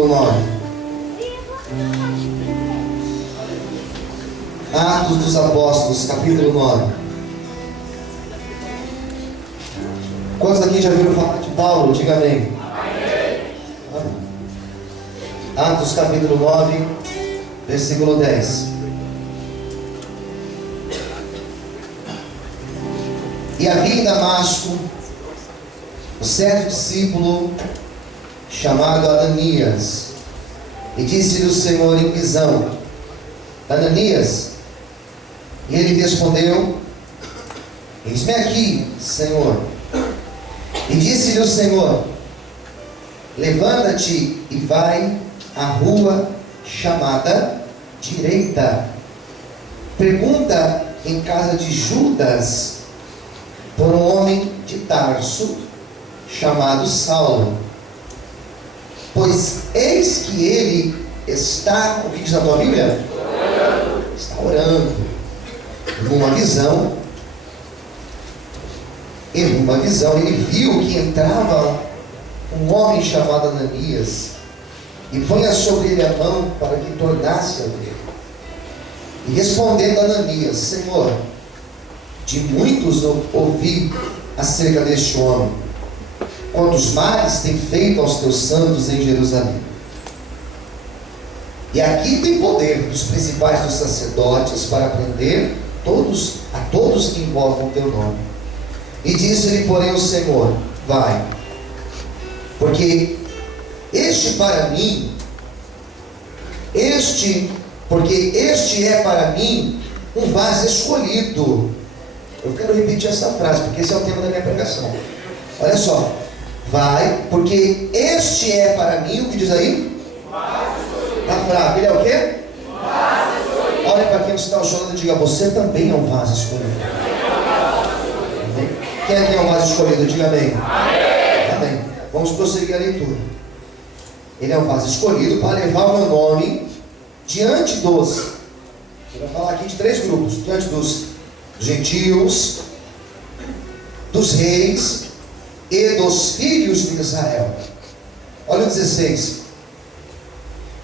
capítulo 9. Atos dos Apóstolos, capítulo 9. Quantos aqui já viram falar de Paulo? Diga amém. Amém. Atos capítulo 9, versículo 10. E havia em Damasco um certo discípulo chamado Ananias, e disse-lhe o Senhor em visão: Ananias. E ele respondeu: eis-me aqui, Senhor. E disse-lhe o Senhor: levanta-te e vai à rua chamada Direita. Pergunta em casa de Judas por um homem de Tarso chamado Saulo, pois eis que ele está, o que diz a tua Bíblia? Está orando. Numa visão, ele viu que entrava um homem chamado Ananias, e põe sobre ele a mão para que tornasse a ver. E respondendo Ananias: Senhor, de muitos ouvi acerca deste homem, quantos males tem feito aos teus santos em Jerusalém. E aqui tem poder dos principais dos sacerdotes para prender a todos que invocam o teu nome. E disse-lhe, porém, o Senhor: vai, porque este é para mim um vaso escolhido. Eu quero repetir essa frase, porque esse é o tema da minha pregação. Olha só: vai, porque este é para mim, o que diz aí? Está fraco. Ele é o quê? Olha para quem está chorando e diga: você também é um vaso escolhido. Quem é que é um vaso escolhido? Diga amém. Amém. Vamos prosseguir a leitura. Ele é um vaso escolhido para levar o meu nome diante dos, eu vou falar aqui de 3 grupos: diante dos gentios, dos reis e dos filhos de Israel. Olha o 16.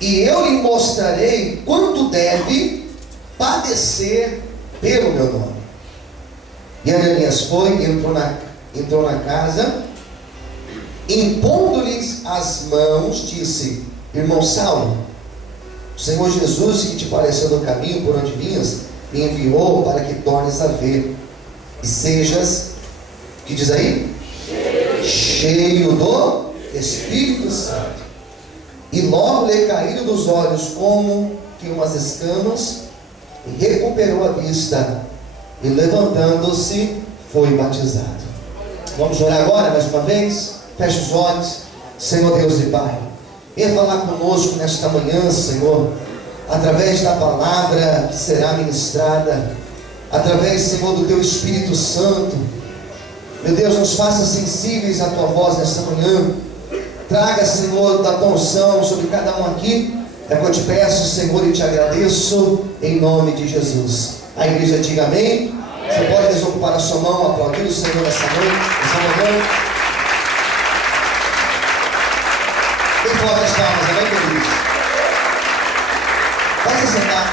E eu lhe mostrarei quanto deve padecer pelo meu nome. E Ananias foi e entrou na casa, impondo-lhes as mãos, disse: irmão Saulo, o Senhor Jesus, que te pareceu no caminho por onde vinhas, me enviou para que tornes a ver e sejas, que diz aí? Cheio do Espírito Santo. E logo lhe caíram dos olhos como que umas escamas, e recuperou a vista, e levantando-se foi batizado. Vamos orar agora mais uma vez? Feche os olhos. Senhor Deus e Pai, venha falar conosco nesta manhã, Senhor, através da palavra que será ministrada, através, Senhor, do Teu Espírito Santo. Meu Deus, nos faça sensíveis à Tua voz nesta manhã. Traga, Senhor, da Tua unção sobre cada um aqui. É o que eu te peço, Senhor, e te agradeço, em nome de Jesus. A igreja diga amém. Você pode desocupar a sua mão, aplaudir o Senhor nessa manhã. Tem fortes palmas, amém, queridos? Pode se sentar.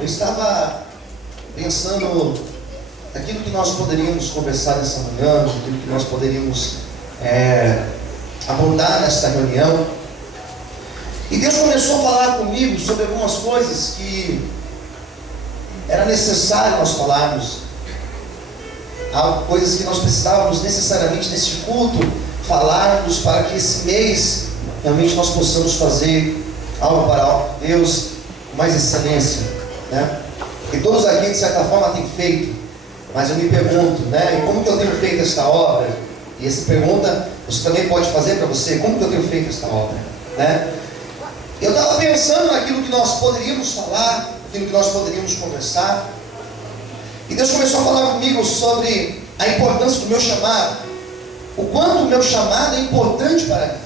Eu estava pensando naquilo que nós poderíamos conversar nessa manhã, naquilo que nós poderíamos abordar nesta reunião. E Deus começou a falar comigo sobre algumas coisas que era necessário nós falarmos, coisas que nós precisávamos necessariamente nesse culto falarmos, para que esse mês realmente nós possamos fazer algo para Deus com mais excelência, né? E todos aqui de certa forma têm feito, mas eu me pergunto, né? E como que eu tenho feito esta obra? E essa pergunta você também pode fazer para você: como que eu tenho feito esta obra, né? Eu estava pensando naquilo que nós poderíamos falar, aquilo que nós poderíamos conversar, e Deus começou a falar comigo sobre a importância do meu chamado, o quanto o meu chamado é importante para mim,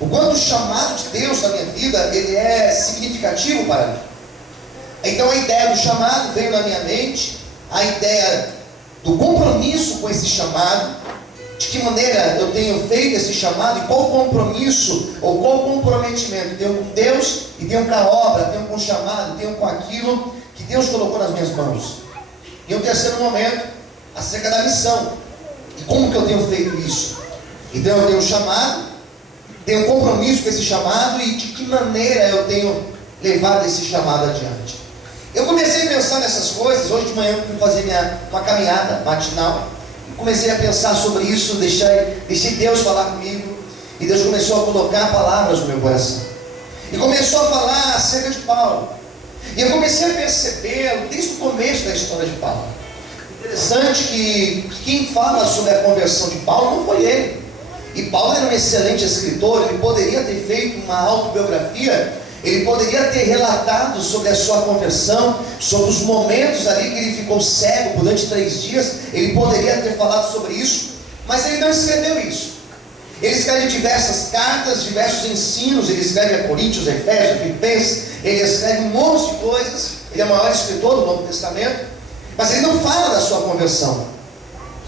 o quanto o chamado de Deus na minha vida ele é significativo para mim. Então a ideia do chamado veio na minha mente, a ideia do compromisso com esse chamado, De que maneira eu tenho feito esse chamado e qual compromisso ou qual comprometimento tenho com Deus e tenho com a obra, tenho com o chamado, tenho com aquilo que Deus colocou nas minhas mãos. E o terceiro momento, acerca da missão. E como que eu tenho feito isso? Então eu tenho chamado, tenho compromisso com esse chamado e de que maneira eu tenho levado esse chamado adiante. Eu comecei a pensar nessas coisas. Hoje de manhã eu fui fazer uma caminhada matinal. Comecei a pensar sobre isso, deixei Deus falar comigo. E Deus começou a colocar palavras no meu coração. E começou a falar acerca de Paulo. E eu comecei a perceber, desde o começo da história de Paulo. Interessante que quem fala sobre a conversão de Paulo não foi ele. E Paulo era um excelente escritor, ele poderia ter feito uma autobiografia. Ele poderia ter relatado sobre a sua conversão, sobre os momentos ali que ele ficou cego durante 3 dias. Ele poderia ter falado sobre isso, mas ele não escreveu isso. Ele escreve diversas cartas, diversos ensinos. Ele escreve a Coríntios, a Efésios, a Filipenses. Ele escreve um monte de coisas. Ele é o maior escritor do Novo Testamento, mas ele não fala da sua conversão.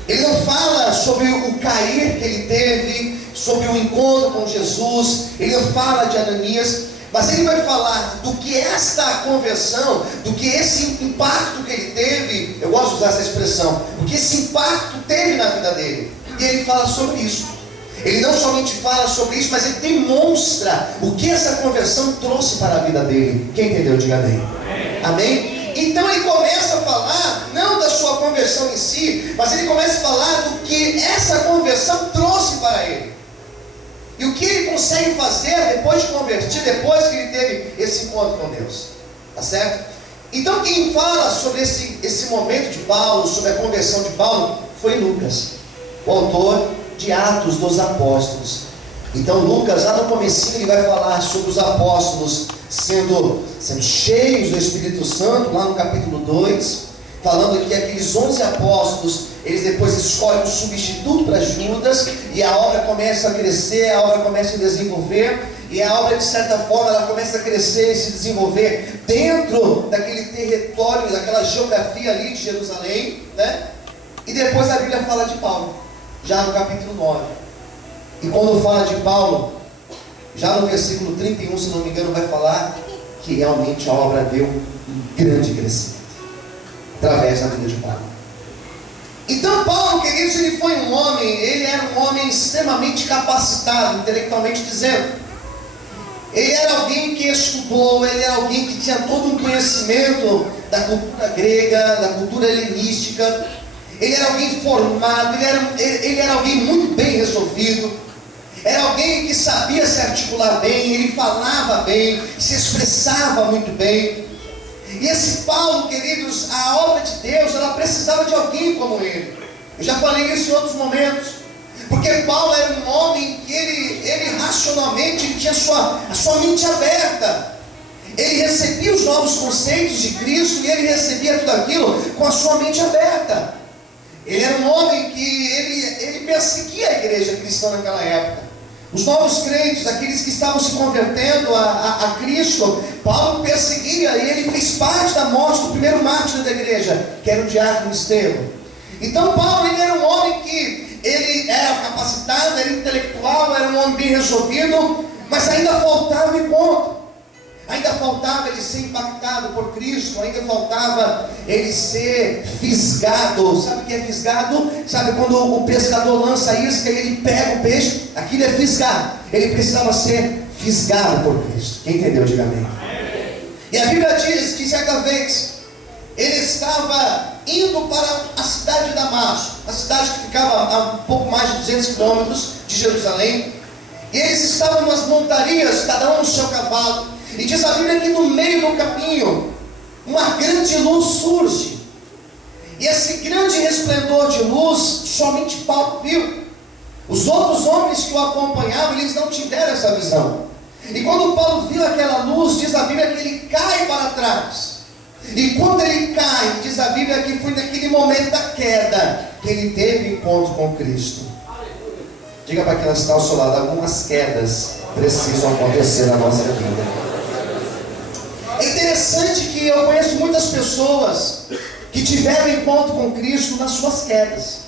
Ele não fala sobre o cair que ele teve, sobre o encontro com Jesus. Ele não fala de Ananias. Mas ele vai falar do que esta conversão, do que esse impacto que ele teve. Eu gosto de usar essa expressão, o que esse impacto teve na vida dele. E ele fala sobre isso. Ele não somente fala sobre isso, mas ele demonstra o que essa conversão trouxe para a vida dele. Quem entendeu, diga amém. Amém? Então ele começa a falar, não da sua conversão em si, mas ele começa a falar do que essa conversão trouxe para ele. E o que ele consegue fazer depois de convertir, depois que ele teve esse encontro com Deus. Tá certo? Então quem fala sobre esse momento de Paulo, sobre a conversão de Paulo, foi Lucas, o autor de Atos dos Apóstolos. Então Lucas, lá no comecinho, ele vai falar sobre os apóstolos sendo cheios do Espírito Santo, lá no capítulo 2, falando que aqueles 11 apóstolos, eles depois escolhem um substituto para Judas, e a obra começa a crescer, a obra começa a desenvolver, e a obra, de certa forma, ela começa a crescer e se desenvolver dentro daquele território, daquela geografia ali de Jerusalém, né? E depois a Bíblia fala de Paulo, já no capítulo 9. E quando fala de Paulo, já no versículo 31, se não me engano, vai falar que realmente a obra deu um grande crescimento através da vida de Paulo. Então Paulo, queridos, ele foi um homem, ele era um homem extremamente capacitado, intelectualmente dizendo. Ele era alguém que estudou, ele era alguém que tinha todo um conhecimento da cultura grega, da cultura helenística. Ele era alguém formado, ele era alguém muito bem resolvido. Era alguém que sabia se articular bem, ele falava bem, se expressava muito bem. E esse Paulo, queridos, a obra de Deus, ela precisava de alguém como ele. Eu já falei isso em outros momentos. Porque Paulo era um homem que ele racionalmente ele tinha a sua mente aberta. Ele recebia os novos conceitos de Cristo e ele recebia tudo aquilo com a sua mente aberta. Ele era um homem que ele perseguia a igreja cristã naquela época. Os novos crentes, aqueles que estavam se convertendo a Cristo, Paulo perseguia, e ele fez parte da morte do primeiro mártir da igreja, que era o diácono Estevão. Então Paulo, ele era um homem que ele era capacitado, era intelectual, era um homem bem resolvido, mas ainda faltava um ponto. Ainda faltava ele ser impactado por Cristo, ainda faltava ele ser fisgado. Sabe o que é fisgado? Sabe quando o pescador lança a isca e ele pega o peixe? Aquilo é fisgar. Ele precisava ser fisgado por Cristo. Quem entendeu, diga amém. E a Bíblia diz que certa vez ele estava indo para a cidade de Damasco, a cidade que ficava a um pouco mais de 200 quilômetros de Jerusalém. E eles estavam nas montarias, cada um no seu cavalo. E diz a Bíblia que no meio do caminho, uma grande luz surge. E esse grande resplendor de luz, somente Paulo viu. Os outros homens que o acompanhavam, eles não tiveram essa visão. E quando Paulo viu aquela luz, diz a Bíblia que ele cai para trás. E quando ele cai, diz a Bíblia que foi naquele momento da queda que ele teve encontro com Cristo. Diga para quem está ao seu lado, algumas quedas precisam acontecer na nossa vida. É interessante que eu conheço muitas pessoas que tiveram encontro com Cristo nas suas quedas.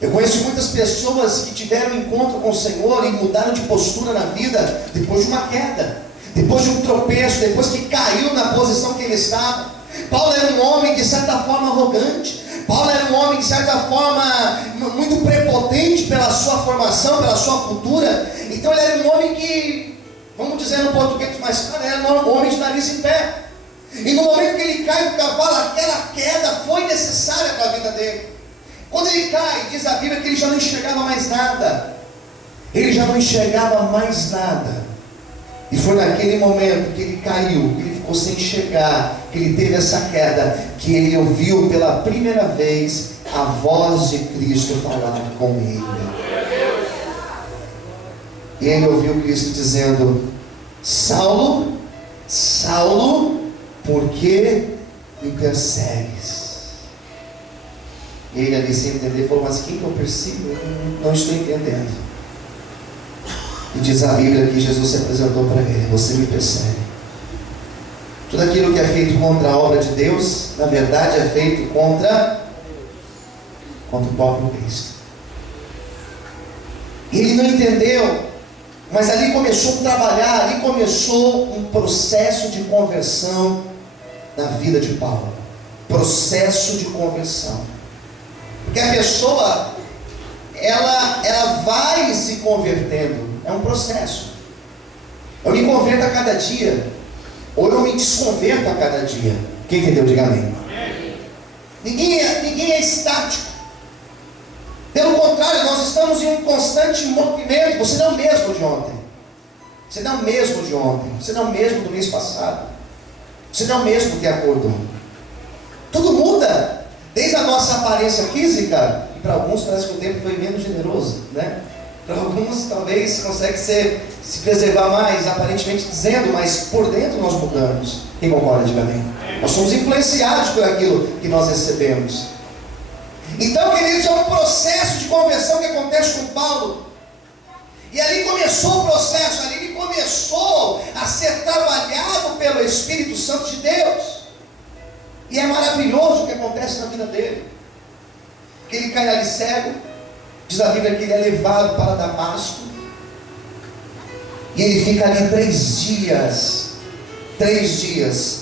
Eu conheço muitas pessoas que tiveram encontro com o Senhor e mudaram de postura na vida depois de uma queda, depois de um tropeço, depois que caiu na posição que ele estava. Paulo era um homem de certa forma arrogante. Paulo era um homem de certa forma muito prepotente pela sua formação, pela sua cultura. Então ele era um homem que, vamos dizer no português mais claro, era um homem de nariz em pé. E no momento que ele cai do cavalo, aquela queda foi necessária para a vida dele. Quando ele cai, diz a Bíblia que ele já não enxergava mais nada. Ele já não enxergava mais nada. E foi naquele momento que ele caiu, que ele ficou sem enxergar, que ele teve essa queda, que ele ouviu pela primeira vez a voz de Cristo falar com ele. E ele ouviu Cristo dizendo: Saulo, Saulo, por que me persegues? E ele ali sem entender falou: mas quem que eu persigo? Eu não estou entendendo. E diz a Bíblia que Jesus se apresentou para ele: você me persegue. Tudo aquilo que é feito contra a obra de Deus, na verdade é feito contra o próprio Cristo. E ele não entendeu, mas ali começou a trabalhar, ali começou um processo de conversão na vida de Paulo. Processo de conversão. Porque a pessoa, ela vai se convertendo. É um processo. Eu me converto a cada dia, ou eu me desconverto a cada dia. Quem entendeu? Diga amém. Ninguém é estático. Pelo contrário, nós estamos em um constante movimento. Você não é o mesmo de ontem. Você não é o mesmo de ontem. Você não é o mesmo do mês passado. Você não é o mesmo que acordou. Tudo muda. Desde a nossa aparência física, e para alguns parece que o tempo foi menos generoso, né? Para alguns talvez consegue se preservar mais, aparentemente dizendo, mas por dentro nós mudamos. Quem concorda, diga amém. Nós somos influenciados por aquilo que nós recebemos. Então, queridos, é um processo de conversão que acontece com Paulo. E ali começou o processo, ali ele começou a ser trabalhado pelo Espírito Santo de Deus. E é maravilhoso o que acontece na vida dele. Que ele cai ali cego. Diz a Bíblia que ele é levado para Damasco. E ele fica ali 3 dias. 3 dias.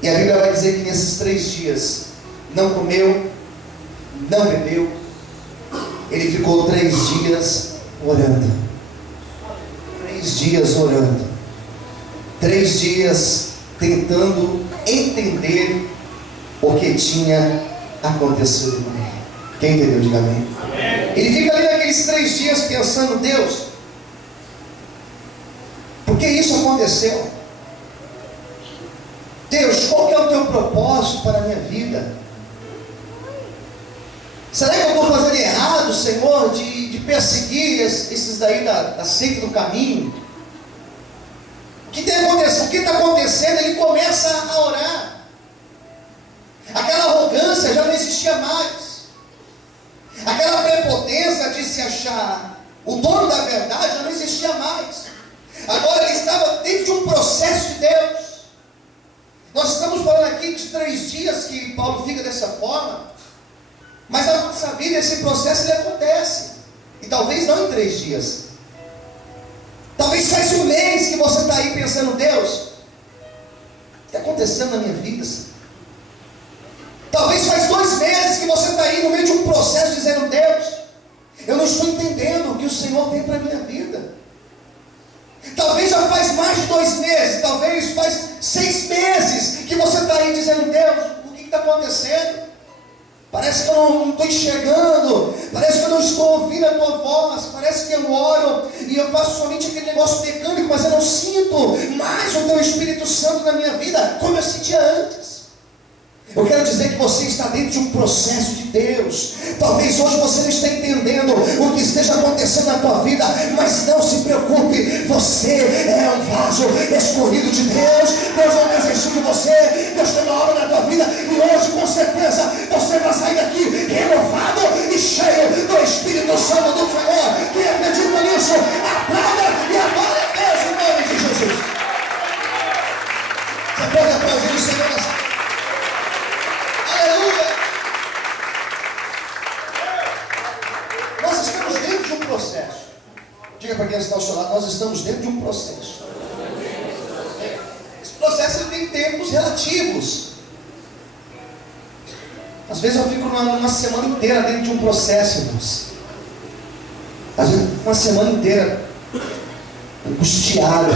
E a Bíblia vai dizer que nesses 3 dias não comeu, não bebeu. Ele ficou 3 dias orando. 3 dias orando. 3 dias tentando entender o que tinha acontecido com ele. Quem entendeu? Diga amém. Ele fica ali naqueles 3 dias pensando: Deus, por que isso aconteceu? Deus, qual que é o teu propósito para a minha vida? Será que eu estou fazendo errado, Senhor, de perseguir esses daí da seita do caminho? O que está acontecendo? Ele começa a orar. Aquela arrogância já não existia mais. Aquela prepotência de se achar o dono da verdade já não existia mais. Agora ele estava dentro de um processo de Deus. Nós estamos falando aqui de 3 dias que Paulo fica dessa forma, mas a nossa vida, esse processo ele acontece. E talvez não em 3 dias. Talvez faz 1 mês que você está aí pensando: Deus, o que está acontecendo na minha vida? Talvez faz 2 meses que você está aí no meio de um processo dizendo: Deus, eu não estou entendendo o que o Senhor tem para a minha vida. Talvez já faz mais de 2 meses, talvez faz 6 meses que você está aí dizendo: Deus, o que está acontecendo? Parece que eu não estou enxergando, parece que eu não estou ouvindo a tua voz, parece que eu oro e eu faço somente aquele negócio mecânico, mas eu não sinto mais o teu Espírito Santo na minha vida como eu sentia antes. Eu quero dizer que você está dentro de um processo de Deus. Talvez hoje você não esteja entendendo o que esteja acontecendo na tua vida, mas não se preocupe, você é um vaso escolhido de Deus. Deus não desistiu de você, Deus tem uma obra na tua vida, e hoje com certeza você vai sair daqui renovado e cheio do Espírito Santo do Senhor. Quem acredita nisso, aplauda e adora a Deus em nome de Jesus. Você pode aplaudir o Senhor nessa. um processo. Esse processo ele tem tempos relativos. Às vezes eu fico uma semana inteira dentro de um processo, irmãos. Às vezes uma semana inteira angustiado.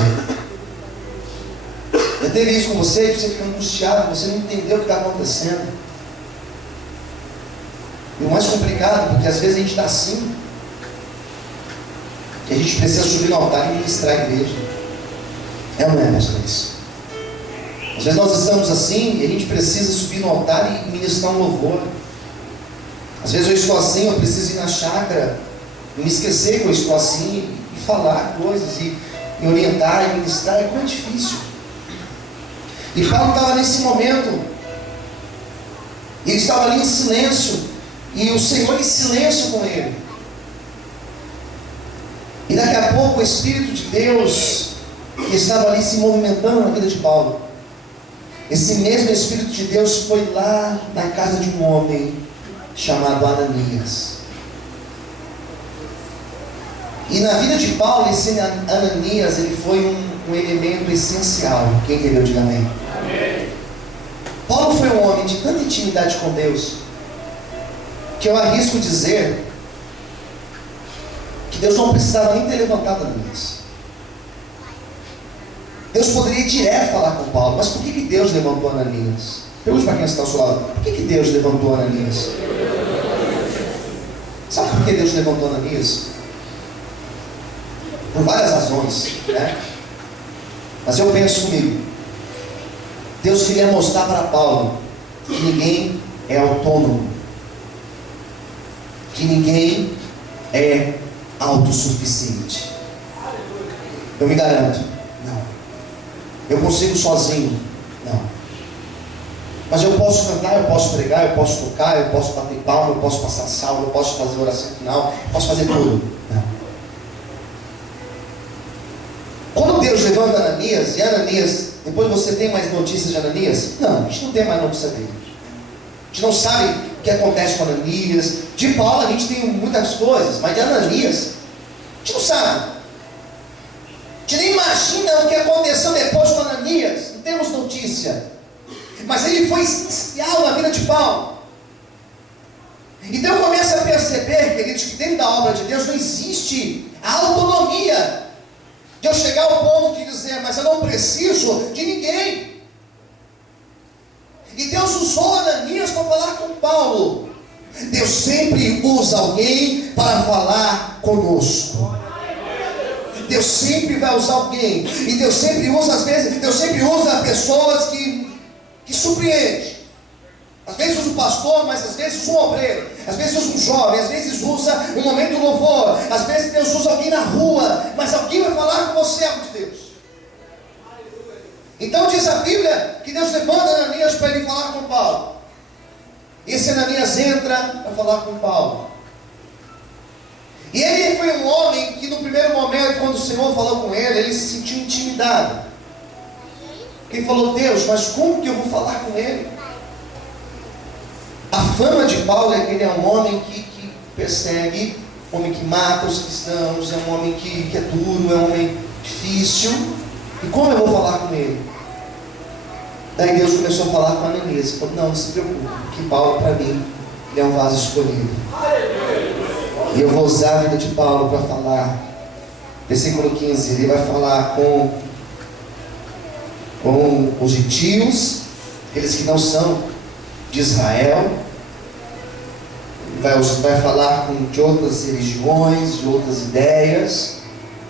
Já teve isso com você? Você fica angustiado, você não entendeu o que está acontecendo. E o mais complicado, porque às vezes a gente está assim, que a gente precisa subir no altar e ministrar a igreja. É ou não é, pastor, isso? Às vezes nós estamos assim e a gente precisa subir no altar e ministrar um louvor. Às vezes eu estou assim, eu preciso ir na chácara e me esquecer que eu estou assim e falar coisas e orientar e ministrar. É como é difícil. E Paulo estava nesse momento, ele estava ali em silêncio, e o Senhor em silêncio com ele. E daqui a pouco o Espírito de Deus, que estava ali se movimentando na vida de Paulo, esse mesmo Espírito de Deus foi lá na casa de um homem chamado Ananias. E na vida de Paulo, esse Ananias, ele foi um elemento essencial. Quem entendeu, diga amém. Amém. Paulo foi um homem de tanta intimidade com Deus, que eu arrisco dizer que Deus não precisava nem ter levantado Ananias. Deus poderia ir direto falar com Paulo. Mas por que Deus levantou Ananias? Pergunte para quem está ao seu lado: por que Deus levantou Ananias? Sabe por que Deus levantou Ananias? Por várias razões, né? Mas eu penso comigo, Deus queria mostrar para Paulo que ninguém é autônomo, que ninguém é autossuficiente. Eu me garanto, não. Eu consigo sozinho, não. Mas eu posso cantar, eu posso pregar, eu posso tocar, eu posso bater palma, eu posso passar salmo, eu posso fazer oração final, eu posso fazer tudo, não. Quando Deus levanta Ananias, e Ananias, depois você tem mais notícias de Ananias? Não, a gente não tem mais notícia dele. A gente não sabe o que acontece com Ananias. De Paulo a gente tem muitas coisas, mas de Ananias, a gente não sabe. A gente nem imagina o que aconteceu depois com Ananias. Não temos notícia. Mas ele foi essencial na vida de Paulo. Então eu começo a perceber, queridos, que dentro da obra de Deus não existe a autonomia de eu chegar ao ponto de dizer: mas eu não preciso de ninguém. E Deus usou Ananias para falar com Paulo. Deus sempre usa alguém para falar conosco. Deus sempre vai usar alguém. E Deus sempre usa, às vezes, Deus sempre usa pessoas que surpreendem. Às vezes usa o pastor, mas às vezes usa um obreiro, às vezes usa um jovem, às vezes usa um momento do louvor, às vezes Deus usa alguém na rua, mas alguém vai falar com você algo de Deus. Então diz a Bíblia que Deus levanta Ananias para ele falar com Paulo. E esse Ananias entra para falar com Paulo. E ele foi um homem que no primeiro momento, quando o Senhor falou com ele, ele se sentiu intimidado. Porque ele falou: Deus, mas como que eu vou falar com ele? A fama de Paulo é que ele é um homem que persegue, um homem que mata os cristãos, é um homem que é duro, é um homem difícil. E como eu vou falar com ele? Daí Deus começou a falar com Ananias. Ele falou: não se preocupe, que Paulo para mim, ele é um vaso escolhido. E eu vou usar a vida de Paulo para falar. Versículo 15, ele vai falar com os gentios, aqueles que não são de Israel. Vai falar de outras religiões, de outras ideias.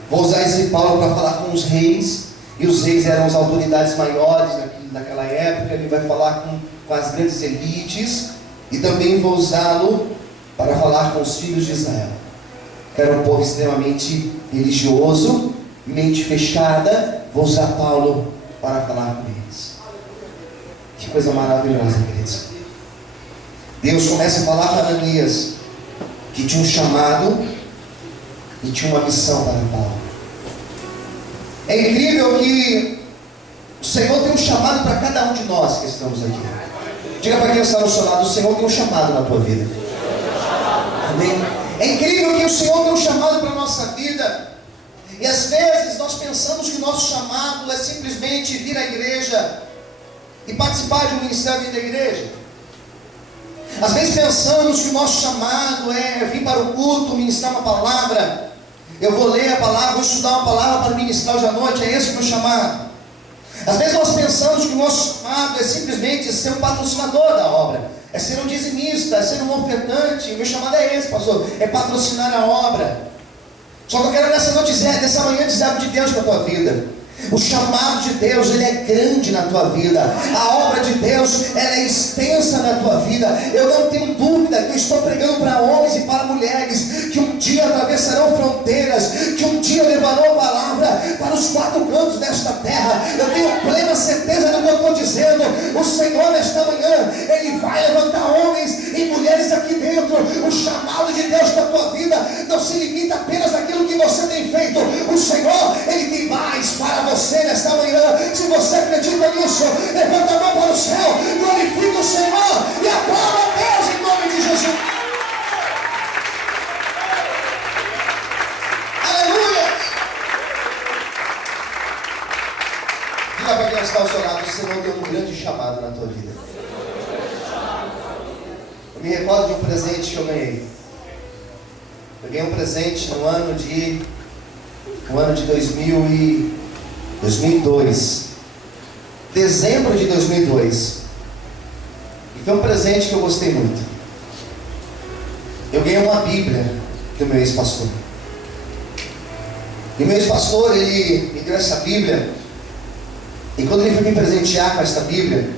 Vou usar esse Paulo para falar com os reis, e os reis eram as autoridades maiores naquela época. Ele vai falar com as grandes elites, e também vou usá-lo para falar com os filhos de Israel, que era um povo extremamente religioso, mente fechada. Vou usar Paulo para falar com eles. Que coisa maravilhosa, queridos. Deus começa a falar para Ananias que tinha um chamado e tinha uma missão para Paulo. É incrível que o Senhor tem um chamado para cada um de nós que estamos aqui. Diga para quem está ao seu lado: o Senhor tem um chamado na tua vida. Amém? É incrível que o Senhor tem um chamado para a nossa vida. E às vezes nós pensamos que o nosso chamado é simplesmente vir à igreja e participar de um ministério dentro da igreja. Às vezes pensamos que o nosso chamado é vir para o culto, ministrar uma palavra. Eu vou ler a palavra, vou estudar uma palavra para ministrar hoje à noite, é esse o meu chamado. Às vezes nós pensamos que o nosso chamado é simplesmente ser um patrocinador da obra, é ser um dizimista, é ser um ofertante. O meu chamado é esse, pastor, é patrocinar a obra. Só que eu quero nessa manhã dizer algo de Deus para a tua vida. O chamado de Deus, ele é grande na tua vida. A obra de Deus, ela é extensa na tua vida. Eu não tenho dúvida que eu estou pregando para homens e para mulheres que um dia atravessarão fronteiras, que um dia levarão a palavra para os quatro cantos desta terra. Eu tenho plena certeza do que eu estou dizendo. O Senhor nesta manhã, Ele vai levantar homens e mulheres aqui dentro. O chamado de Deus para a tua vida não se limita apenas naquilo que você tem feito. O Senhor, Ele tem mais para você nesta manhã. Se você acredita nisso, levanta a mão para o céu, glorifica o Senhor e adora a Deus em nome de Jesus. Aleluia! Diga para quem está ao seu lado: o Senhor deu um grande chamado na tua vida. Eu me recordo de um presente que eu ganhei. Eu ganhei um presente no ano de 2002, dezembro de 2002, e foi um presente que eu gostei muito. Eu ganhei uma Bíblia do meu ex-pastor, e o meu ex-pastor, ele me deu essa Bíblia, e quando ele foi me presentear com essa Bíblia,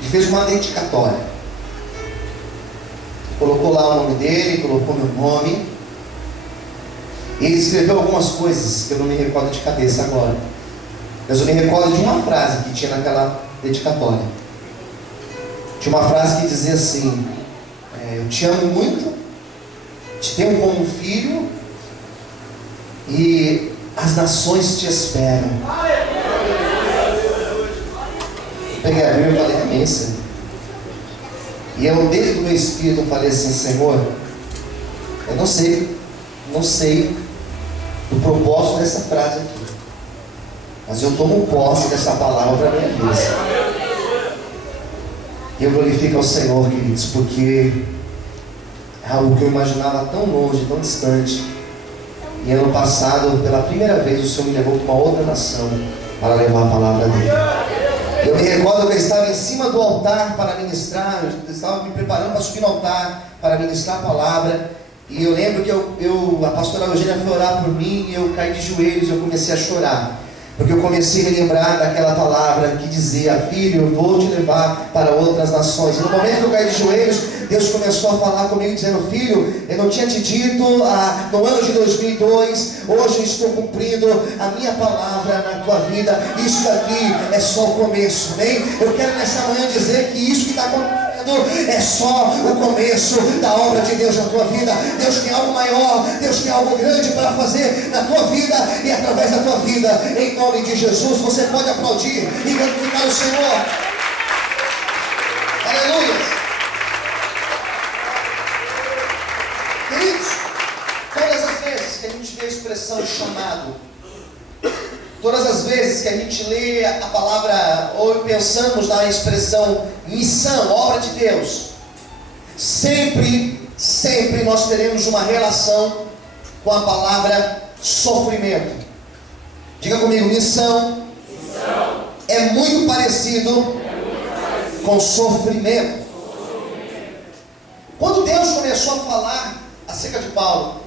ele fez uma dedicatória, colocou lá o nome dele, colocou meu nome. Ele escreveu algumas coisas que eu não me recordo de cabeça agora, mas eu me recordo de uma frase que tinha naquela dedicatória. Tinha uma frase que dizia assim: eu te amo muito, te tenho como filho, e as nações te esperam. Eu peguei a Bíblia e falei: amém, Senhor. E eu, dentro do meu espírito, falei assim: Senhor, eu não sei o propósito dessa frase aqui, mas eu tomo posse dessa palavra para a minha vida. Eu glorifico ao Senhor, queridos, porque é algo que eu imaginava tão longe, tão distante. E ano passado, pela primeira vez, o Senhor me levou para uma outra nação para levar a palavra dele. Eu me recordo que eu estava em cima do altar para ministrar, eu estava me preparando para subir no altar para ministrar a palavra. E eu lembro que a pastora Eugênia foi orar por mim, e eu caí de joelhos e eu comecei a chorar, porque eu comecei a lembrar daquela palavra que dizia: filho, eu vou te levar para outras nações. E no momento que eu caí de joelhos, Deus começou a falar comigo dizendo: filho, eu não tinha te dito no ano de 2002, hoje eu estou cumprindo a minha palavra na tua vida. Isso daqui é só o começo, amém? Eu quero nessa manhã dizer que isso que está acontecendo é só o começo da obra de Deus na tua vida. Deus tem algo maior, Deus tem algo grande para fazer na tua vida e através da tua vida. Em nome de Jesus, você pode aplaudir e glorificar o Senhor. Aleluia. Queridos, todas as vezes que a gente vê a expressão chamado, todas as vezes que a gente lê a palavra ou pensamos na expressão missão, obra de Deus, sempre nós teremos uma relação com a palavra sofrimento. Diga comigo: missão é muito parecido com sofrimento. Quando Deus começou a falar acerca de Paulo,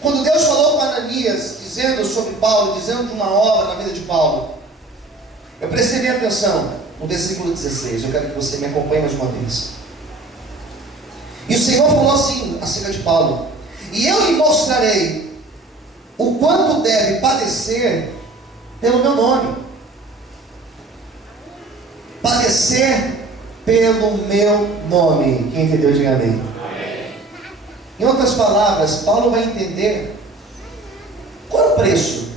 quando Deus falou com Ananias, dizendo sobre Paulo, dizendo de uma obra na vida de Paulo, eu prestei bem atenção no versículo 16, eu quero que você me acompanhe mais uma vez. E o Senhor falou assim acerca de Paulo: e eu lhe mostrarei o quanto deve padecer pelo meu nome. Padecer pelo meu nome. Quem entendeu, diga amém. Em outras palavras, Paulo vai entender qual é o preço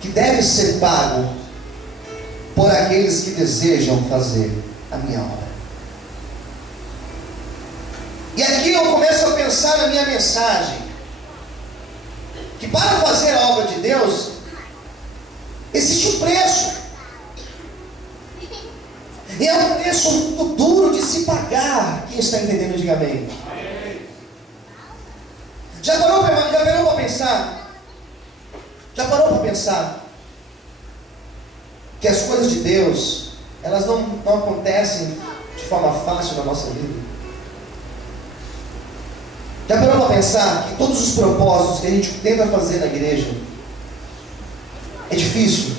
que deve ser pago por aqueles que desejam fazer a minha obra. E aqui eu começo a pensar na minha mensagem. que para fazer a obra de Deus, existe um preço. E é um preço muito duro de se pagar. Quem está entendendo, diga amém. Já parou para pensar? Já parou para pensar que as coisas de Deus, elas não acontecem de forma fácil na nossa vida? Já parou para pensar que todos os propósitos que a gente tenta fazer na igreja é difícil?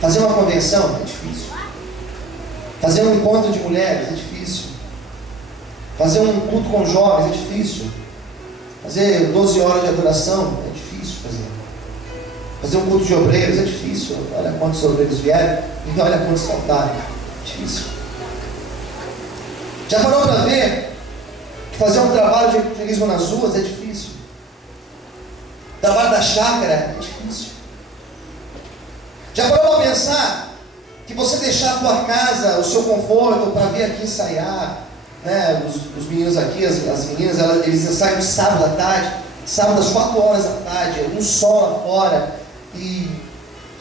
Fazer uma convenção é difícil. Fazer um encontro de mulheres é difícil. Fazer um culto com jovens é difícil. Fazer 12 horas de adoração é difícil fazer. Fazer um culto de obreiros é difícil. Olha quantos obreiros vieram e olha quantos faltaram. É difícil. Já parou para ver que fazer um trabalho de evangelismo nas ruas é difícil? O trabalho da chácara é difícil. Já parou para pensar que você deixar a tua casa, o seu conforto, para vir aqui ensaiar, né? Os meninos aqui, as meninas, eles ensaiam no sábado à tarde, sábado às 4 horas da tarde, um sol lá fora, e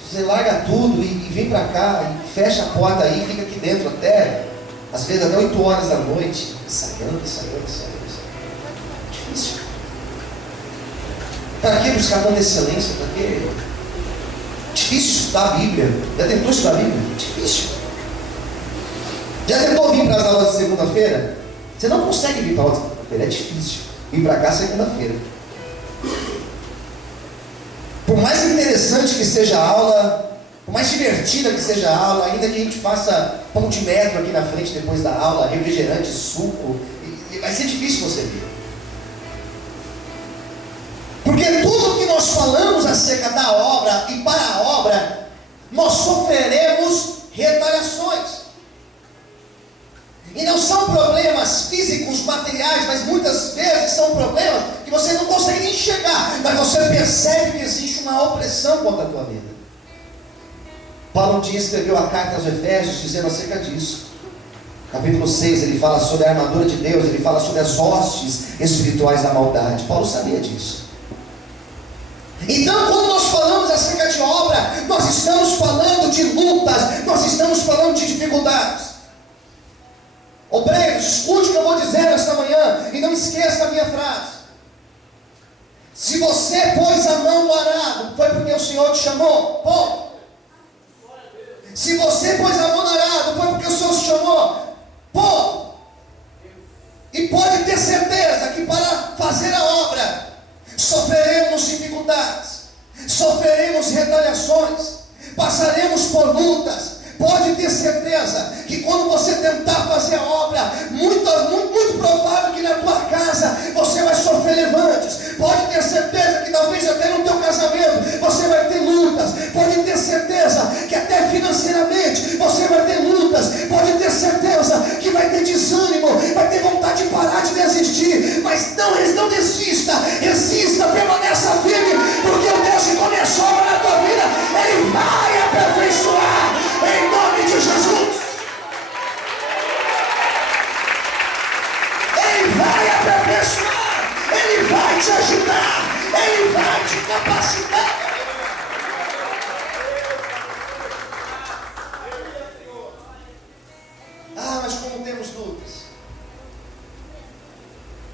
você larga tudo e vem para cá, e fecha a porta aí, fica aqui dentro até, às vezes até 8 horas da noite, ensaiando. Difícil. Para que buscar tanta excelência? Para que? Difícil estudar a Bíblia. Já tentou estudar a Bíblia? Difícil. Já tentou vir para as aulas de segunda-feira? Você não consegue vir para a aula de segunda-feira, é difícil. Vir para cá segunda-feira. Por mais interessante que seja a aula, por mais divertida que seja a aula, ainda que a gente faça pão de metro aqui na frente depois da aula, refrigerante, suco, vai ser difícil você vir. Porque tudo que nós falamos acerca da obra e para a obra, nós sofreremos retaliações. E não são problemas físicos, materiais, mas muitas vezes são problemas que você não consegue nem enxergar, mas você percebe que existe uma opressão contra a tua vida. Paulo um dia escreveu a carta aos Efésios dizendo acerca disso. Capítulo 6, ele fala sobre a armadura de Deus, ele fala sobre as hostes espirituais da maldade. Paulo sabia disso. Então, quando nós falamos acerca de obra, nós estamos falando de lutas, nós estamos falando de dificuldades. Obreiros, escute o que eu vou dizer esta manhã e não esqueça a minha frase. Se você pôs a mão no arado, foi porque o Senhor te chamou. Ponto. Se você pôs a mão no arado, foi porque o Senhor te chamou. Ponto. E pode ter certeza que para fazer a obra sofreremos dificuldades, sofreremos retaliações, passaremos por lutas. Pode ter certeza que quando você tentar fazer a obra, muito provável que na tua casa você vai sofrer levantes. Pode ter certeza que talvez até no teu casamento você vai ter lutas. Pode ter certeza que até financeiramente você vai ter lutas. Pode ter certeza que vai ter desânimo, vai ter vontade de parar de desistir. Mas não desista, resista, permaneça firme, porque o Deus que começou a obra na tua vida, Ele vai aperfeiçoar. Em nome de Jesus. Ele vai aperfeiçoar. Ele vai te ajudar. Ele vai te capacitar. Ah, mas como temos lutas.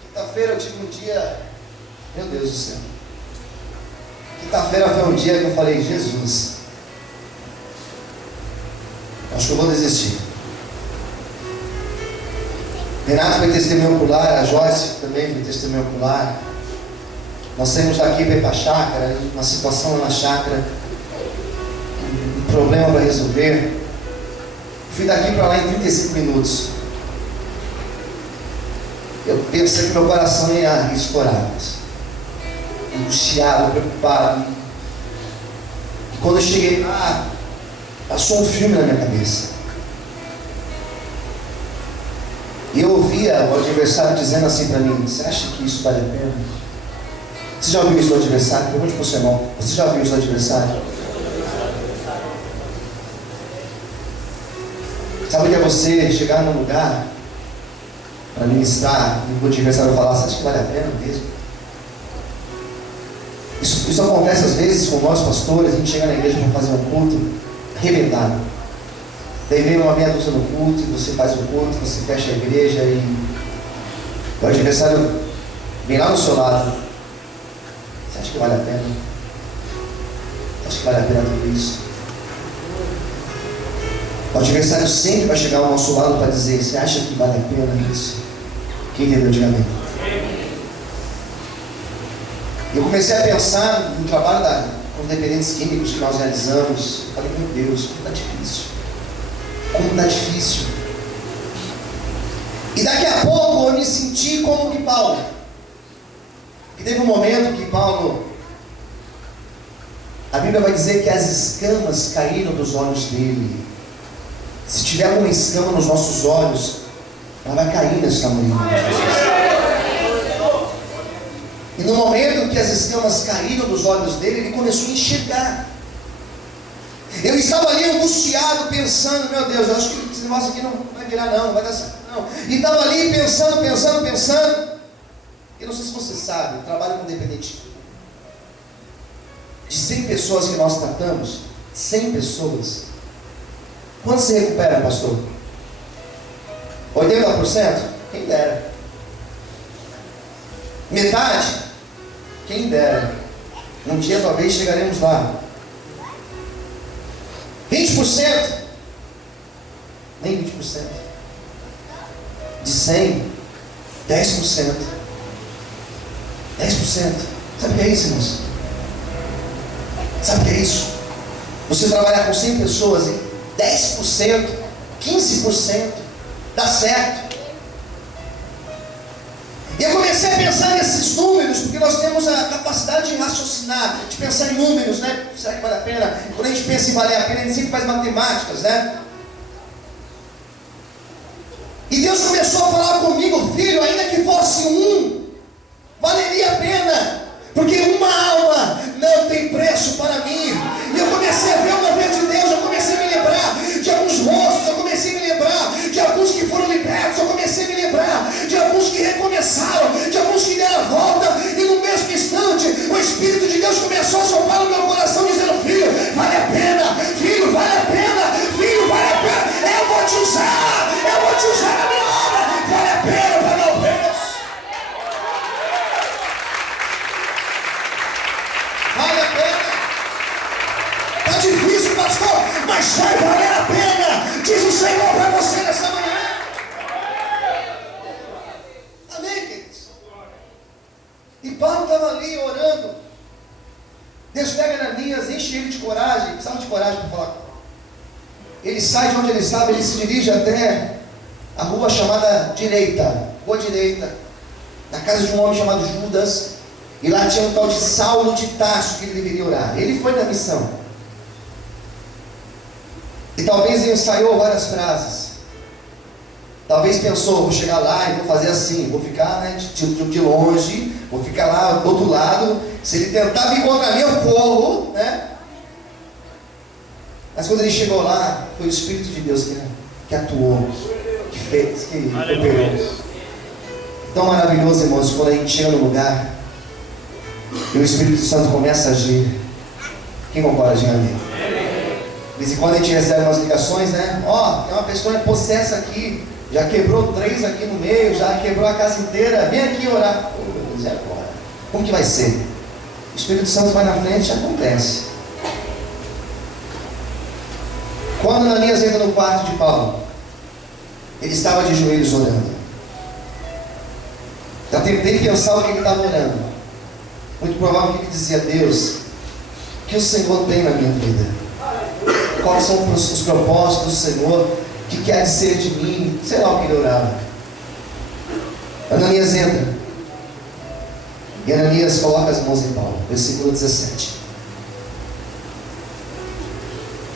Quinta-feira eu tive um dia, meu Deus do céu. Quinta-feira foi um dia que eu falei, Jesus, acho que eu vou desistir. Renato foi testemunho ocular, a Joyce também foi testemunho ocular. Nós saímos daqui para ir para a chácara, uma situação lá na chácara, um problema para resolver. Fui daqui para lá em 35 minutos. Eu pensei que meu coração ia estourar, angustiado, preocupado. E quando eu cheguei lá, passou um filme na minha cabeça. E eu ouvia o adversário dizendo assim para mim: você acha que isso vale a pena? Você já ouviu isso do adversário? Pergunte para o seu irmão: você já ouviu isso do adversário? Sabe o que é você chegar num lugar para ministrar e o adversário falar: você acha que vale a pena mesmo? Isso acontece às vezes com nós pastores. A gente chega na igreja para fazer um culto arrebentado. Daí vem uma meia dúzia no culto, e você faz o culto, você fecha a igreja e o adversário vem lá do seu lado. Você acha que vale a pena? Você acha que vale a pena tudo isso? O adversário sempre vai chegar ao nosso lado para dizer: você acha que vale a pena isso? Quem entendeu, diga amém. Eu comecei a pensar no trabalho com dependentes químicos que nós realizamos. Falei: meu Deus, como está difícil. Como está difícil. E daqui a pouco eu me senti como que Paulo. Que teve um momento que Paulo, a Bíblia vai dizer que as escamas caíram dos olhos dele. Se tiver alguma escama nos nossos olhos, ela vai cair nessa manhã. E no momento que as escamas caíram dos olhos dele, ele começou a enxergar. Eu estava ali angustiado, pensando: meu Deus, eu acho que esse negócio aqui não vai virar, não vai dar certo, não. E estava ali pensando. Eu não sei se você sabe, eu trabalho com dependente. De 100 pessoas que nós tratamos, 100 pessoas, quanto se recupera, pastor? 80%? Quem dera. Metade? Quem dera. Um dia talvez chegaremos lá. 20%? Nem 20%. De 100, 10%. 10%. Sabe o que é isso, irmãos? Sabe o que é isso? Você trabalhar com 100 pessoas e 10%, 15% dá certo. E eu comecei a pensar nesses números, porque nós temos a capacidade de raciocinar, de pensar em números, né? Será que vale a pena? Quando a gente pensa em valer a pena, a gente sempre faz matemáticas, né? E Deus começou a falar comigo: filho, ainda que fosse um, valeria a pena, porque uma alma não tem preço para mim. E eu comecei a ver o mover de Deus, eu comecei a me lembrar de alguns rostos, eu comecei a me lembrar de alguns que foram libertos, eu comecei a me lembrar de alguns que recomeçaram, de alguns que deram a volta, e no mesmo instante o Espírito de Deus começou a soprar no meu coração, dizendo: filho, vale a pena, filho, vale a pena, filho, vale a pena, eu vou te usar na minha obra, vale a pena para meu Deus. Vale a pena. Está difícil, pastor, mas vai valer a pena, diz o Senhor para você nessa manhã. Amém, queridos? E Paulo estava ali orando. Deus pega Ananias, enche ele de coragem, precisava de coragem para falar com ele. Ele sai de onde ele estava, ele se dirige até a rua chamada Direita, Rua Direita, na casa de um homem chamado Judas. E lá tinha um tal de Saulo de Tarso que ele deveria orar. Ele foi na missão. E talvez ele ensaiou várias frases. Talvez pensou: vou chegar lá e vou fazer assim, vou ficar, né, de longe, vou ficar lá do outro lado. Se ele tentar vir contra mim, eu corro, né? Mas quando ele chegou lá, foi o Espírito de Deus que atuou, que fez, que operou. Tão maravilhoso, irmãos, quando a gente chega no lugar e o Espírito Santo começa a agir. Quem concorda, diga amém. De vez em quando a gente recebe umas ligações, né? Ó, tem uma pessoa possessa aqui, já quebrou 3 aqui no meio, já quebrou a casa inteira, vem aqui orar. Oh, meu Deus, e agora? Como que vai ser? O Espírito Santo vai na frente e acontece. Quando Ananias entra no quarto de Paulo, ele estava de joelhos orando. Já tentei pensar o que ele estava orando. Muito provável que ele dizia: Deus, o que o Senhor tem na minha vida? Quais são os propósitos do Senhor? O que quer ser de mim? Sei lá o que ele orava. Ananias entra. E Ananias coloca as mãos em Paulo. Versículo 17.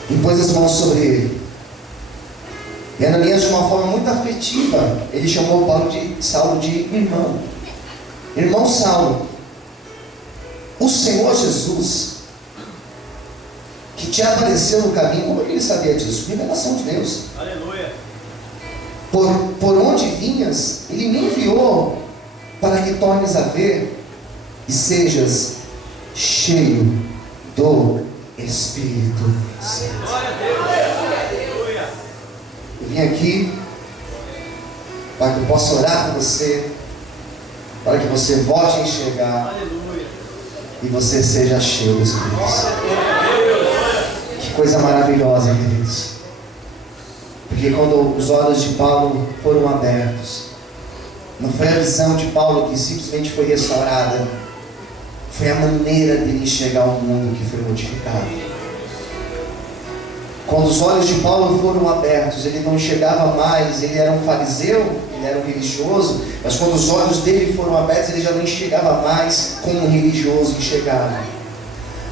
E pôs as mãos sobre ele. E Ananias, de uma forma muito afetiva, ele chamou Saulo de irmão. Irmão Saulo, o Senhor Jesus, que te apareceu no caminho, como é que ele sabia disso? Revelação de Deus. Aleluia. Por onde vinhas, ele me enviou para que tornes a ver e sejas cheio do Espírito Santo. Eu vim aqui para que eu possa orar por você, para que você volte a enxergar e você seja cheio do Espírito Santo. Que coisa maravilhosa, queridos. Porque quando os olhos de Paulo foram abertos, não foi a visão de Paulo que simplesmente foi restaurada, foi a maneira dele enxergar o mundo que foi modificado. Quando os olhos de Paulo foram abertos, ele não enxergava mais, ele era um fariseu, ele era um religioso, mas quando os olhos dele foram abertos, ele já não enxergava mais como um religioso enxergava.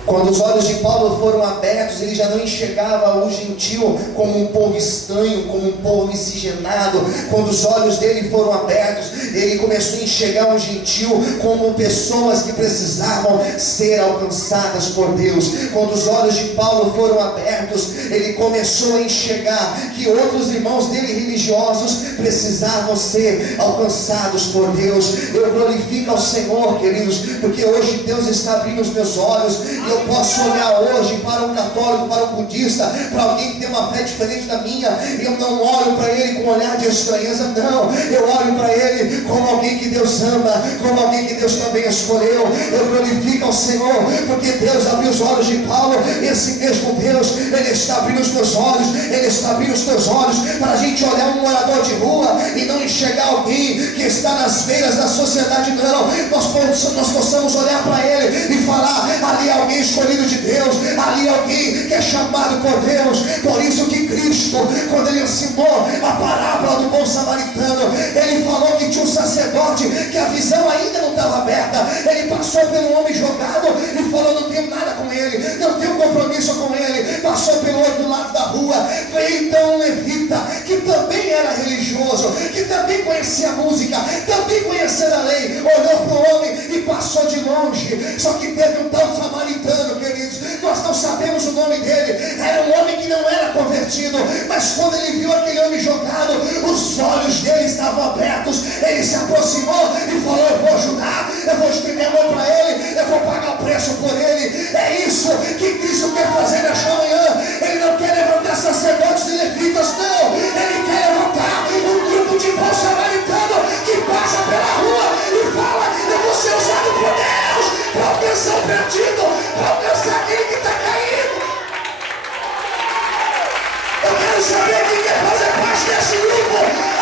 Quando os olhos de Paulo foram abertos, ele já não enxergava o gentio como um povo estranho, como um povo miscigenado. Quando os olhos dele foram abertos, ele começou a enxergar o gentio como pessoas que precisavam ser alcançadas por Deus. Quando os olhos de Paulo foram abertos, ele começou a enxergar que outros irmãos dele religiosos precisavam ser alcançados por Deus. Eu glorifico ao Senhor, queridos, porque hoje Deus está abrindo os meus olhos e eu posso olhar hoje para um católico, para um budista, para alguém que tem uma fé diferente da minha, e eu não olho para ele com um olhar de estranheza, não, eu olho para ele como alguém que Deus ama, como alguém que Deus também escolheu. Eu glorifico ao Senhor, porque Deus abriu os olhos de Paulo, e esse mesmo Deus, Ele está abrindo os meus olhos, Ele está abrindo os teus olhos, para a gente olhar um morador de rua e não enxergar alguém que está nas beiras da sociedade, não, nós possamos olhar para ele e falar, ali alguém escolhido de Deus, ali alguém que é chamado por Deus. Por isso que Cristo, quando ele ensinou a parábola do bom samaritano, ele falou que tinha um sacerdote que a visão ainda não estava aberta. Ele passou pelo homem jogado e falou, não tenho nada com ele, não tenho compromisso com ele. Passou pelo outro lado da rua, veio então um levita, que também era religioso, que também conhecia a música, também conhecia a lei, olhou para o homem e passou de longe. Só que teve um tal samaritano, queridos, nós não sabemos o nome dele, era um homem que não era convertido, mas quando ele viu aquele homem jogado, os olhos dele estavam abertos, ele se aproximou e falou, eu vou ajudar, eu vou estender a mão para ele, eu vou pagar o preço por ele. É isso que Cristo quer fazer nesta manhã. Ele não quer levantar sacerdotes e levitas, não, ele quer levantar um grupo de bom samaritano que passa pela rua e fala, eu vou ser usado por Deus para alcançar o perdido, para alcançar aquele que está caído. Eu quero saber quem quer fazer parte desse grupo.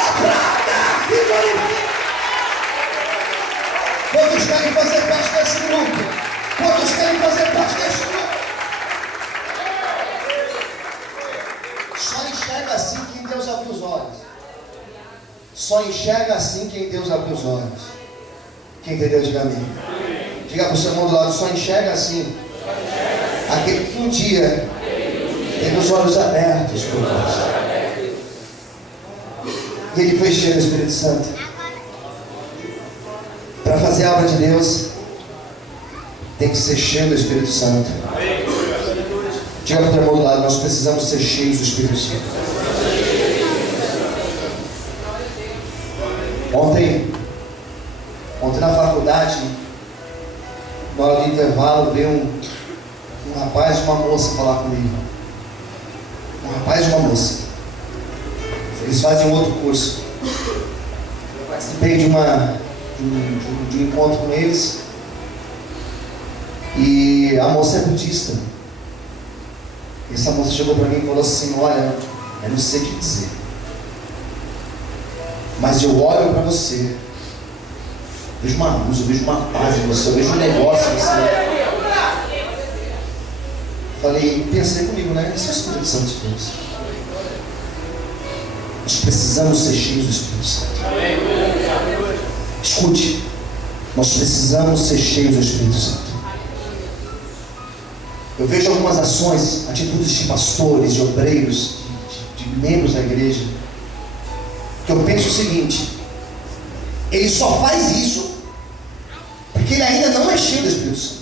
Aplauda e glorifique. Quantos querem fazer parte desse grupo? Quantos querem fazer parte desse grupo? Só enxerga assim quem Deus abriu os olhos. Só enxerga assim quem Deus abriu os olhos. Quem entendeu, diga amém. Diga para o seu irmão do lado, só enxerga assim aquele que um dia teve os olhos abertos por Deus. E ele foi cheio do Espírito Santo. Para fazer a obra de Deus, tem que ser cheio do Espírito Santo. Diga para o teu irmão do lado, nós precisamos ser cheios do Espírito Santo. Ontem na faculdade, na hora do intervalo, veio um rapaz e uma moça falar comigo. Um rapaz e uma moça. Eles fazem um outro curso. Eu participei de um encontro com eles. E a moça é budista. E essa moça chegou para mim e falou assim, olha, eu não sei o que dizer, mas eu olho para você, vejo uma luz, eu vejo uma paz em você, eu vejo um negócio em você. Falei, pensei comigo, né? Esse é o Espírito Santo de Deus. Nós precisamos ser cheios do Espírito Santo. Escute, nós precisamos ser cheios do Espírito Santo. Eu vejo algumas ações, atitudes de pastores, de obreiros, de membros da igreja, que eu penso o seguinte: ele só faz isso porque ele ainda não é cheio do Espírito Santo.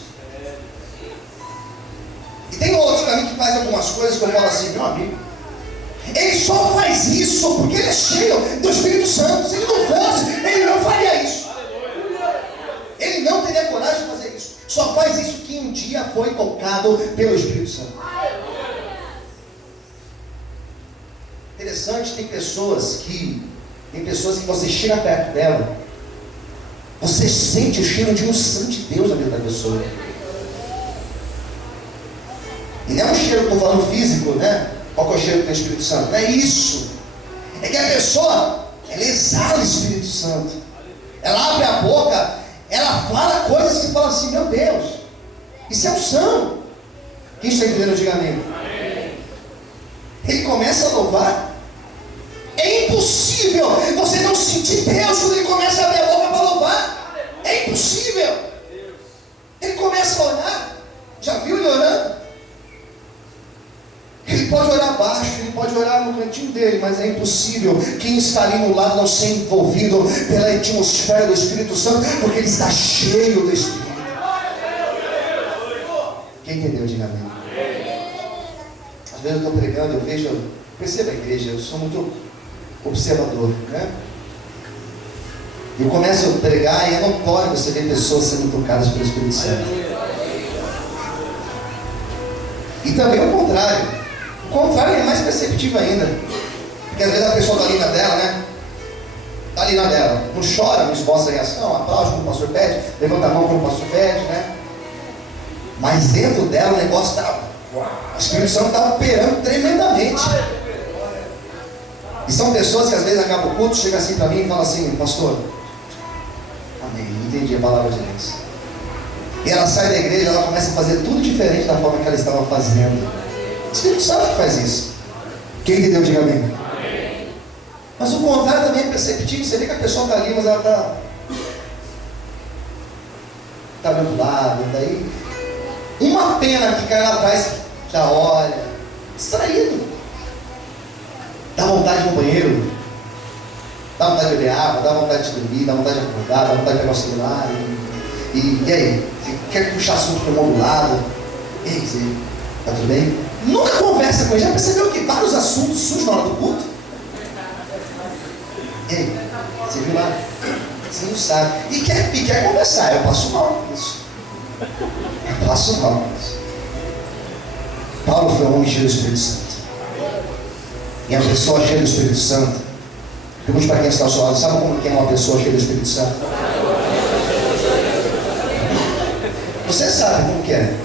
E tem outros para mim que fazem algumas coisas que eu falo assim, meu amigo, ele só faz isso porque ele é cheio do Espírito Santo. Se ele não fosse, ele não faria isso. Ele não teria coragem de fazer isso. Só faz isso quem dia foi tocado pelo Espírito Santo. Interessante, tem pessoas que você chega perto dela, você sente o cheiro de unção de Deus na vida da pessoa. E não é um cheiro que eu estou falando físico, né? Qual que é o cheiro do Espírito Santo? Não é isso. É que a pessoa, ela exala o Espírito Santo. Ela abre a boca, ela fala coisas que você fala assim, meu Deus, isso é unção. Quem está entendendo, diga amém. Ele começa a louvar. É impossível você não sentir Deus quando ele começa a abrir a boca para louvar. É impossível. Ele começa a orar. Já viu ele orando? Ele pode orar baixo, ele pode orar no cantinho dele, mas é impossível quem está ali no lado não ser envolvido pela atmosfera do Espírito Santo, porque ele está cheio do Espírito. Quem entendeu, diga amém. Às vezes eu estou pregando, perceba a igreja, eu sou muito observador, né? Eu começo a pregar e é notório você ver pessoas sendo tocadas pelo Espírito Santo. E também o contrário. O contrário é mais perceptível ainda. Porque às vezes a pessoa está ali na dela, né? Está ali na dela. Não chora, não esboça a reação, aplaude quando o pastor pede, levanta a mão quando o pastor pede, né? Mas dentro dela o negócio está... O Espírito Santo está operando tremendamente. E são pessoas que às vezes acabam o culto, chega assim para mim e fala assim, pastor, amém, entendi a palavra de Deus. E ela sai da igreja, ela começa a fazer tudo diferente da forma que ela estava fazendo. O Espírito Santo que faz isso. Quem entendeu, diga amém. Mas o contrário também é perceptível. Você vê que a pessoa está ali, mas ela está olhando do lado, daí uma pena que cai lá atrás, já olha, distraído. Dá vontade de ir no banheiro, dá vontade de beber água, dá vontade de dormir, dá vontade de acordar, dá vontade de pegar o celular. E aí? Você quer puxar assunto para o irmão do lado? E aí, você, tá tudo bem? Nunca conversa com ele. Já percebeu que vários assuntos surgem na hora do culto? E aí? Você viu lá? Você não sabe. E quer conversar. Eu passo mal com isso. Eu passo mal com isso. Paulo foi um homem cheio do Espírito Santo. E a pessoa cheia do Espírito Santo, pergunte para quem está ao seu lado, sabe como que é uma pessoa cheia do Espírito Santo? Você sabe como que é.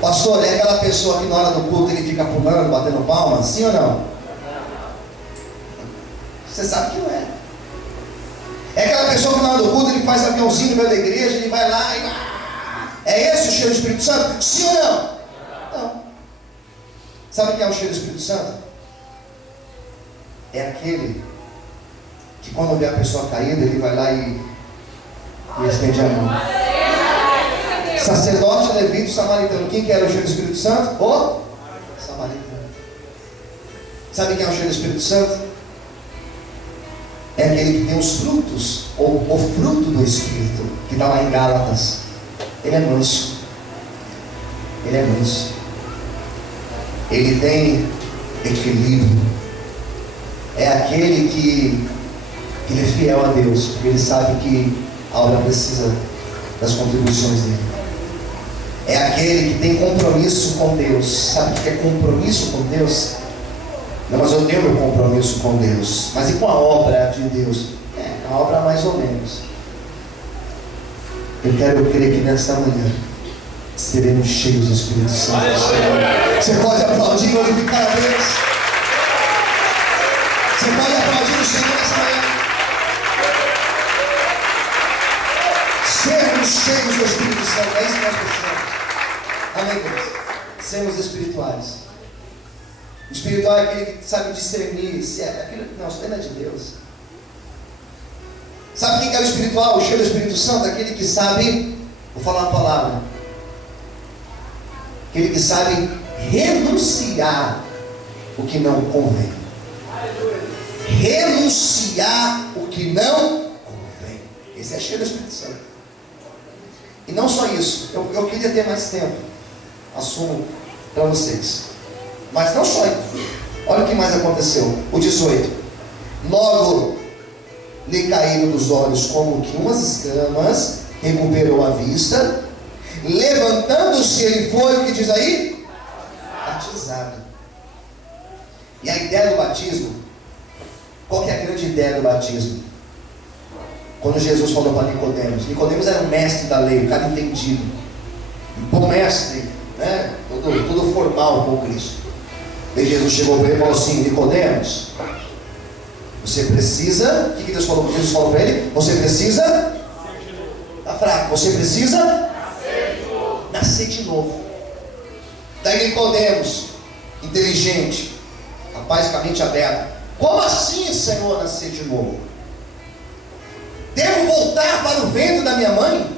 Pastor, é aquela pessoa que na hora do culto ele fica pulando, batendo palmas, sim ou não? Você sabe que não é. É aquela pessoa que na hora do culto ele faz aviãozinho no meio da igreja, ele vai lá e... É esse o cheiro do Espírito Santo? Sim ou não? Não. Sabe quem é o cheiro do Espírito Santo? É aquele que quando vê a pessoa caída, ele vai lá e estende a mão. Sacerdote, levita, samaritano. Quem que era o cheiro do Espírito Santo? O samaritano. Sabe quem é o cheiro do Espírito Santo? É aquele que tem os frutos, ou o fruto do Espírito, que está lá em Gálatas. Ele é manso. Ele é manso. Ele tem equilíbrio. É aquele que ele é fiel a Deus, porque ele sabe que a obra precisa das contribuições dele. É aquele que tem compromisso com Deus. Sabe o que é compromisso com Deus? Não, mas eu tenho meu compromisso com Deus. Mas e com a obra de Deus? A obra mais ou menos. Eu quero crer que nesta manhã seremos cheios do Espírito Santo. Você pode aplaudir e glorificar a Deus. Você pode aplaudir o Senhor nessa manhã. Sermos cheios do Espírito Santo. É isso que nós precisamos. Amém, Deus? Sermos espirituais. O espiritual é aquele que sabe discernir se é aquilo. Não, isso não é de Deus. Sabe quem que é o espiritual? O cheio do Espírito Santo? Aquele que sabe, vou falar uma palavra, aquele que sabe renunciar o que não convém. Renunciar o que não convém. Esse é cheio do Espírito Santo. E não só isso, eu queria ter mais tempo, assumo para vocês, mas não só isso. Olha o que mais aconteceu. O 18: logo lhe caíram dos olhos como que umas escamas, recuperou a vista, levantando-se, ele foi, o que diz aí? Batizado. E a ideia do batismo, qual que é a grande ideia do batismo? Quando Jesus falou para Nicodemos, Nicodemos era um mestre da lei, um cara entendido, um bom mestre, né? Todo formal com Cristo. E Jesus chegou para ele e falou assim: Nicodemos, você precisa, o que Deus falou? Jesus falou para ele: você precisa, está fraco, você precisa nascer de novo. Daí Nicodemos, inteligente, rapaz com a mente aberta: como assim, Senhor, nascer de novo? Devo voltar para o ventre da minha mãe?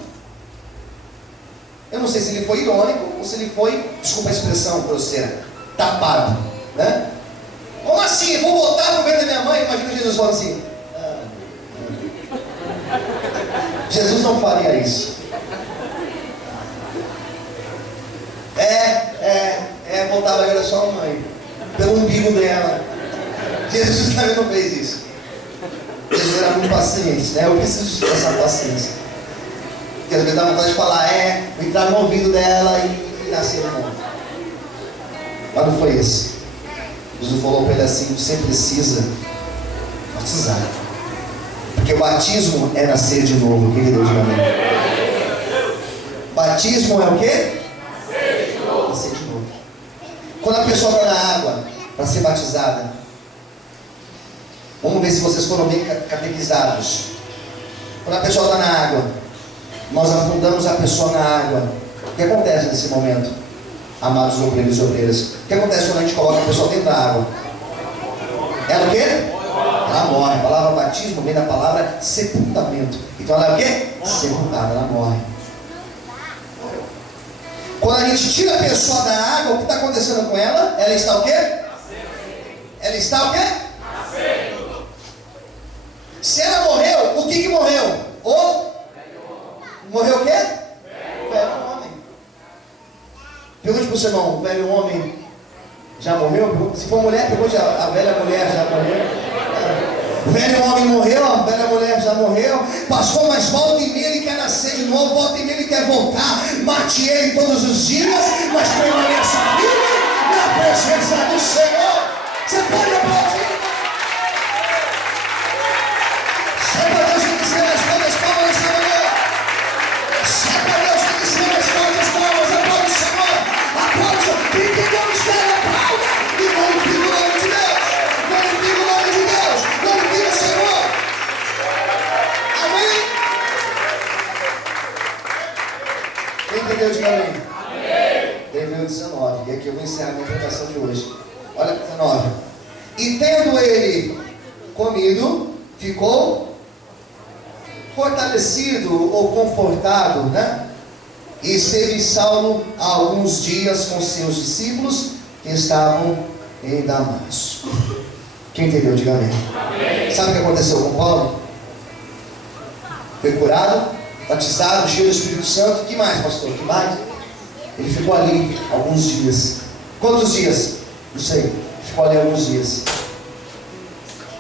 Eu não sei se ele foi irônico ou se ele foi, desculpa a expressão grosseira, tapado, né? Como assim? Eu vou voltar para o ventre da minha mãe? Imagina Jesus falando assim: Jesus não faria isso. Voltava a só a mãe, pelo umbigo dela. Jesus também não fez isso. Jesus era muito paciente, né? Eu preciso dessa paciência. Porque às vezes dá vontade de falar, entrar no ouvido dela e nascer no mundo. Mas não foi isso. Jesus falou para ele assim: você precisa batizar. Porque o batismo é nascer de novo. Quem Deus diga amém? Batismo é o quê? Nascer de novo. Quando a pessoa está na água para ser batizada, vamos ver se vocês foram bem catequizados. Quando a pessoa está na água, nós afundamos a pessoa na água. O que acontece nesse momento, amados obreiros e obreiras? O que acontece quando a gente coloca a pessoa dentro da água? Ela o quê? Ela morre. A palavra batismo vem da palavra sepultamento. Então ela é o quê? Sepultada, ela morre. Quando a gente tira a pessoa da água, o que está acontecendo com ela? Ela está o quê? Ela está o quê? Se ela morreu, o que morreu? Morreu o quê? Velho homem. Pergunte para o seu irmão: o velho homem já morreu? Se for mulher, pergunte: a velha mulher já morreu? O velho homem morreu, a velha mulher já morreu. Pastor, mas volta e meia ele quer nascer de novo, volta e meia ele quer voltar. Mate ele todos os dias, mas permaneça firme na presença do Senhor. Você pode aplaudir? Entendeu? Diga amém. Amém. 19. E aqui eu vou encerrar a minha pregação de hoje. Olha 19. E tendo ele comido, ficou fortalecido ou confortado, né? E esteve Saulo há alguns dias com seus discípulos que estavam em Damasco. Quem entendeu? Diga amém. Amém. Sabe o que aconteceu com Paulo? Foi curado, batizado, cheio do Espírito Santo. O que mais, pastor? O que mais? Ele ficou ali alguns dias. Quantos dias? Não sei. Ele ficou ali alguns dias.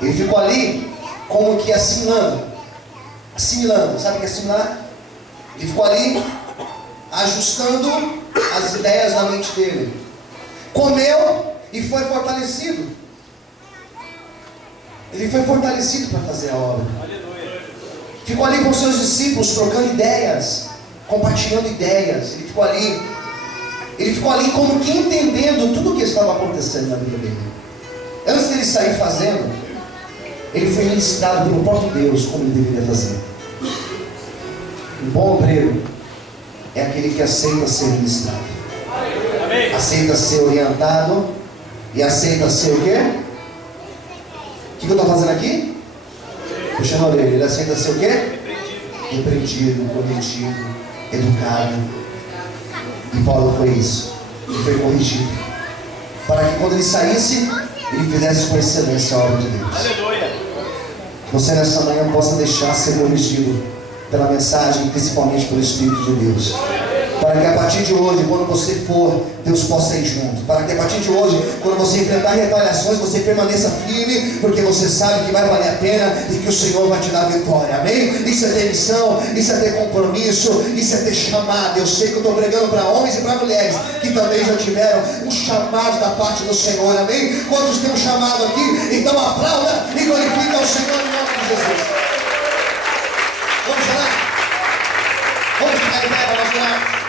Ele ficou ali como que assimilando. Sabe o que é assimilar? Ele ficou ali ajustando as ideias na mente dele. Comeu e foi fortalecido. Ele foi fortalecido para fazer a obra. Ficou ali com seus discípulos, trocando ideias, compartilhando ideias. Ele ficou ali como que entendendo tudo o que estava acontecendo na vida dele. Antes dele sair fazendo, ele foi ministrado pelo próprio Deus como ele deveria fazer. Um bom obreiro é aquele que aceita ser ministrado, aceita ser orientado e aceita ser o quê? O que eu estou fazendo aqui? Puxando a orelha. Ele aceita ser o quê? Repreendido, corrigido, educado. E Paulo foi isso. Ele foi corrigido, para que quando ele saísse, ele fizesse com excelência a obra de Deus. Aleluia. Você nessa manhã possa deixar ser corrigido pela mensagem, principalmente pelo Espírito de Deus. Para que a partir de hoje, quando você for, Deus possa ir junto. Para que a partir de hoje, quando você enfrentar retaliações, você permaneça firme, porque você sabe que vai valer a pena e que o Senhor vai te dar vitória. Amém? Isso é ter missão, isso é ter compromisso, isso é ter chamado. Eu sei que eu estou pregando para homens e para mulheres que também já tiveram um chamado da parte do Senhor. Amém? Quantos têm um chamado aqui? Então aplauda e glorifica ao Senhor em nome de Jesus. Vamos orar? Vamos ficar em pé para nós orar.